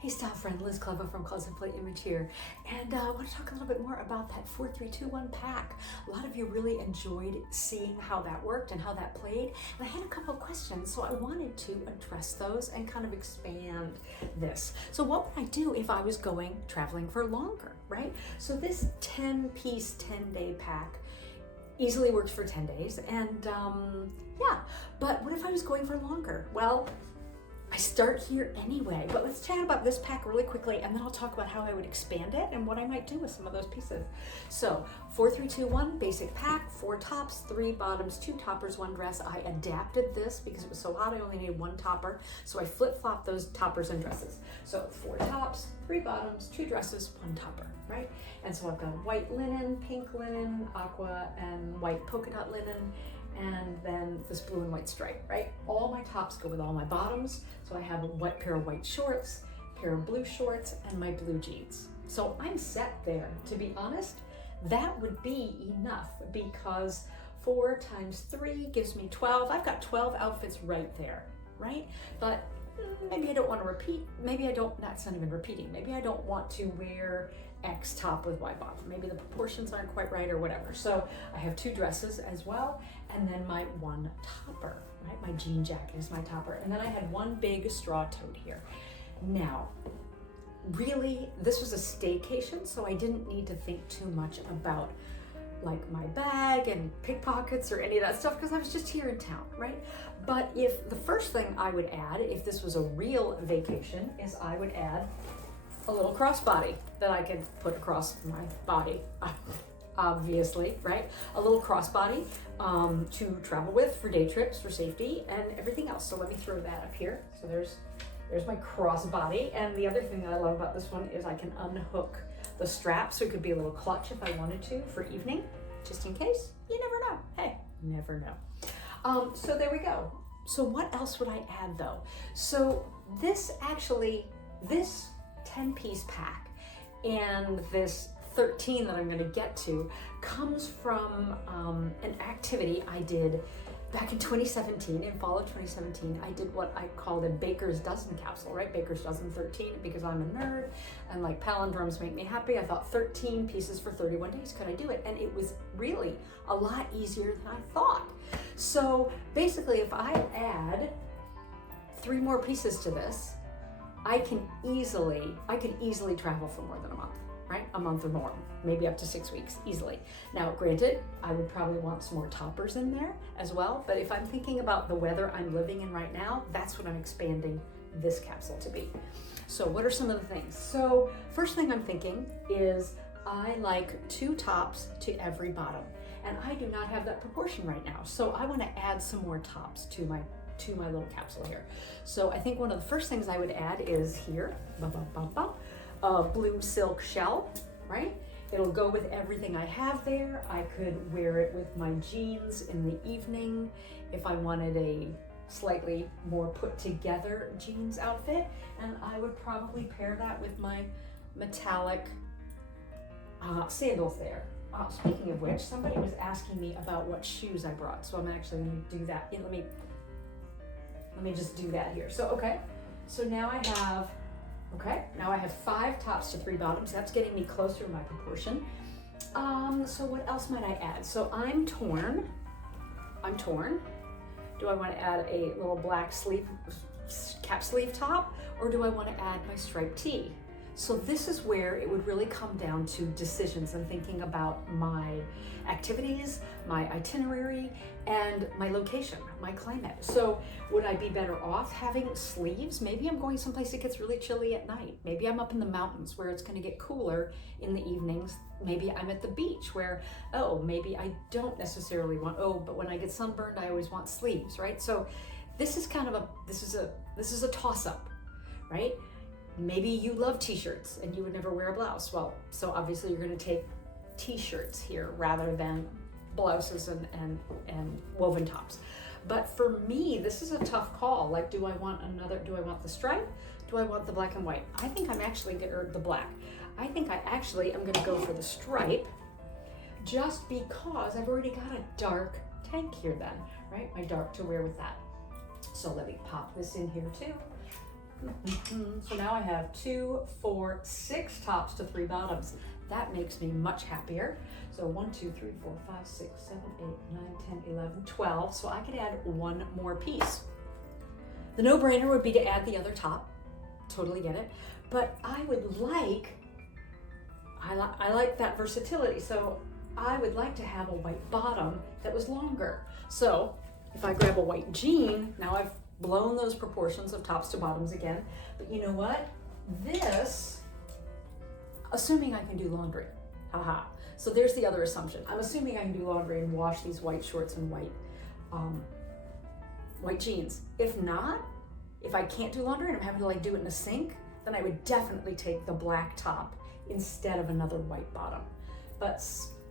Hey style friend, Liz Clever from Closet Plate Image here, and I want to talk a little bit more about that 4-3-2-1 pack. A lot of you really enjoyed seeing how that worked and how that played, and I had a couple of questions, so I wanted to address those and kind of expand this. So what would I do if I was traveling for longer, right? So this 10-piece, 10-day pack easily works for 10 days, and yeah, but what if I was going for longer? Well, I start here anyway, but let's chat about this pack really quickly, and then I'll talk about how I would expand it and what I might do with some of those pieces. So 4-3-2-1 basic pack, 4 tops, 3 bottoms, 2 toppers, 1 dress. I adapted this because it was so hot I only needed 1 topper, so I flip-flopped those toppers and dresses. So 4 tops, 3 bottoms, 2 dresses, 1 topper, right? And so I've got white linen, pink linen, aqua, and white polka dot linen, and then this blue and white stripe, right? All my tops go with all my bottoms. So I have a pair of white shorts, pair of blue shorts, and my blue jeans. So I'm set there. To be honest, that would be enough because 4 times 3 gives me 12. I've got 12 outfits right there, right? But maybe I don't want to repeat. Maybe I don't, that's not even repeating. Maybe I don't want to wear X top with Y bottom. Maybe the proportions aren't quite right or whatever. So I have 2 dresses as well, and then my 1 topper, right? My jean jacket is my topper. And then I had 1 big straw tote here. Now, really, this was a staycation, so I didn't need to think too much about like my bag and pickpockets or any of that stuff because I was just here in town, right? But if the first thing I would add, if this was a real vacation, is I would add a little crossbody that I could put across my body, obviously, right? A little crossbody to travel with for day trips, for safety, and everything else. So let me throw that up here. So there's my crossbody. And the other thing that I love about this one is I can unhook the strap, so it could be a little clutch if I wanted to for evening, just in case. You never know. Hey, you never know. So there we go. So what else would I add though? So this 10-piece pack and this 13 that I'm going to get to comes from an activity I did back in 2017, in fall of 2017. I did what I called a baker's dozen capsule, right? Baker's dozen 13, because I'm a nerd and like palindromes make me happy. I thought 13 pieces for 31 days, could I do it? And it was really a lot easier than I thought. So basically, if I add 3 more pieces to this, I can easily travel for more than a month, right? A month or more, maybe up to 6 weeks, easily. Now, granted, I would probably want some more toppers in there as well, but if I'm thinking about the weather I'm living in right now, that's what I'm expanding this capsule to be. So what are some of the things? So first thing I'm thinking is I like 2 tops to every bottom, and I do not have that proportion right now. So I want to add some more tops to my little capsule here. So I think one of the first things I would add is here, blue silk shell, right? It'll go with everything I have there. I could wear it with my jeans in the evening if I wanted a slightly more put together jeans outfit, and I would probably pair that with my metallic sandals there. Speaking of which, somebody was asking me about what shoes I brought, so I'm actually going to do that. Let me just do that here. So, okay. So now I have 5 tops to 3 bottoms. That's getting me closer to my proportion. So what else might I add? So I'm torn. Do I want to add a little black cap sleeve top, or do I want to add my striped tee? So this is where it would really come down to decisions and thinking about my activities, my itinerary, and my location, my climate. So would I be better off having sleeves? Maybe I'm going someplace that gets really chilly at night. Maybe I'm up in the mountains where it's going to get cooler in the evenings. Maybe I'm at the beach where, maybe I don't necessarily want, but when I get sunburned, I always want sleeves, right? So this is kind of this is a toss-up, right? Maybe you love t-shirts and you would never wear a blouse. Well, so obviously you're going to take t-shirts here rather than blouses and woven tops. But for me, this is a tough call. Like, do I want the stripe? Do I want the black and white? I think I'm actually the black. I think I actually am going to go for the stripe just because I've already got a dark tank here then, right? My dark to wear with that. So let me pop this in here too. So now I have 2, 4, 6 tops to 3 bottoms. That makes me much happier. So 1, 2, 3, 4, 5, 6, 7, 8, 9, 10, 11, 12. So I could add one more piece. The no-brainer would be to add the other top. Totally get it. But I would like, I like that versatility. So I would like to have a white bottom that was longer. So if I grab a white jean, now I've blown those proportions of tops to bottoms again. But you know what? This, assuming I can do laundry. Haha. So there's the other assumption. I'm assuming I can do laundry and wash these white shorts and white jeans. If not, if I can't do laundry and I'm having to like do it in a sink, then I would definitely take the black top instead of another white bottom. But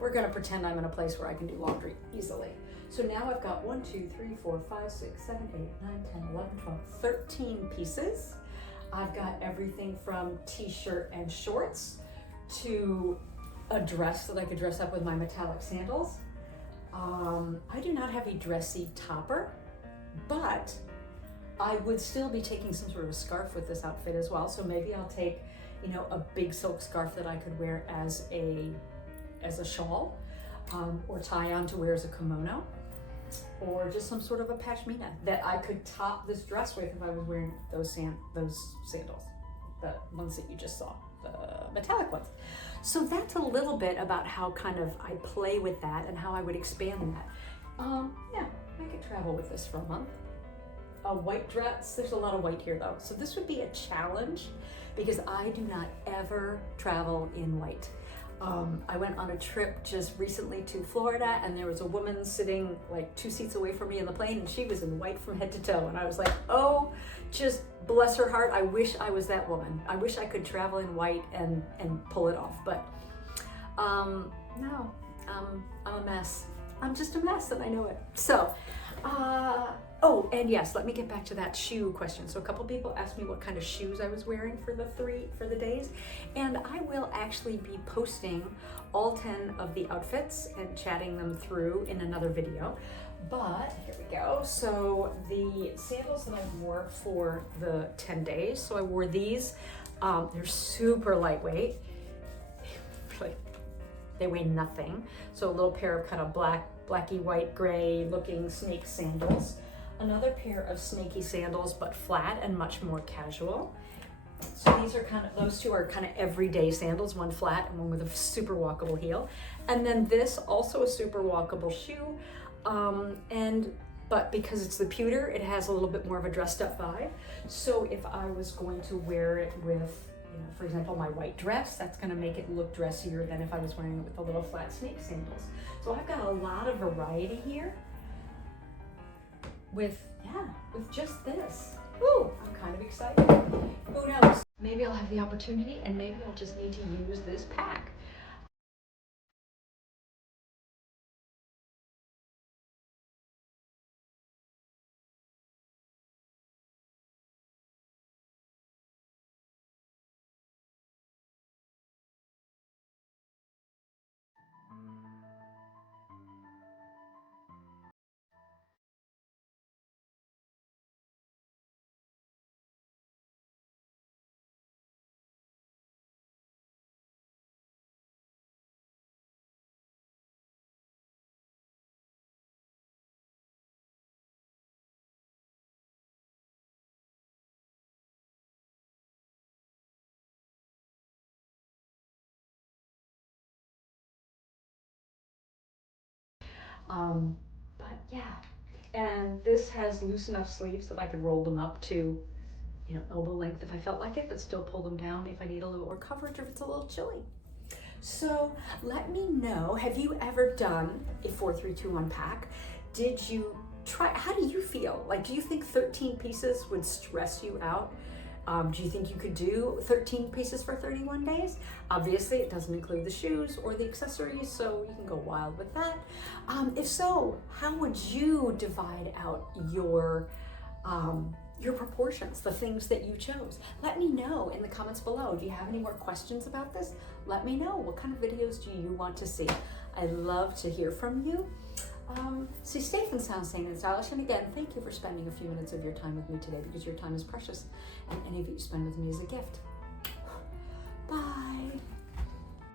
we're gonna pretend I'm in a place where I can do laundry easily. So now I've got 1, 2, 3, 4, 5, 6, 7, 8, 9, 10, 11, 12, 13 pieces. I've got everything from t-shirt and shorts to a dress that I could dress up with my metallic sandals. I do not have a dressy topper, but I would still be taking some sort of a scarf with this outfit as well. So maybe I'll take, you know, a big silk scarf that I could wear as a shawl, or tie on to wear as a kimono, or just some sort of a pashmina that I could top this dress with if I was wearing those sandals, the ones that you just saw, the metallic ones. So that's a little bit about how kind of I play with that and how I would expand that. Yeah, I could travel with this for a month. A white dress, there's a lot of white here though. So this would be a challenge because I do not ever travel in white. I went on a trip just recently to Florida and there was a woman sitting like 2 seats away from me in the plane and she was in white from head to toe. And I was like, oh, just bless her heart. I wish I was that woman. I wish I could travel in white and pull it off. But no, I'm a mess. I'm just a mess and I know it. So, oh, and yes, let me get back to that shoe question. So a couple people asked me what kind of shoes I was wearing for the days. And I will actually be posting all 10 of the outfits and chatting them through in another video. But here we go. So the sandals that I wore for the 10 days. So I wore these, they're super lightweight. Really, they weigh nothing. So a little pair of kind of blacky white gray looking snake sandals. Another pair of snaky sandals, but flat and much more casual. So these are those two are kind of everyday sandals, one flat and one with a super walkable heel. And then this, also a super walkable shoe. But because it's the pewter, it has a little bit more of a dressed up vibe. So if I was going to wear it with, you know, for example, my white dress, that's gonna make it look dressier than if I was wearing it with the little flat snake sandals. So I've got a lot of variety here with just this. Woo, I'm kind of excited. Who knows? Maybe I'll have the opportunity and maybe I'll just need to use this pack. But yeah, and this has loose enough sleeves that I could roll them up to, you know, elbow length if I felt like it, but still pull them down if I need a little more coverage or if it's a little chilly. So let me know, have you ever done a 4-3-2-1 pack? Did you try, how do you feel? Like, do you think 13 pieces would stress you out? Do you think you could do 13 pieces for 31 days? Obviously, it doesn't include the shoes or the accessories, so you can go wild with that. If so, how would you divide out your proportions, the things that you chose? Let me know in the comments below. Do you have any more questions about this? Let me know. What kind of videos do you want to see? I love to hear from you. See, safe and sound, sane and stylish. And again, thank you for spending a few minutes of your time with me today, because your time is precious, and any of it you spend with me is a gift.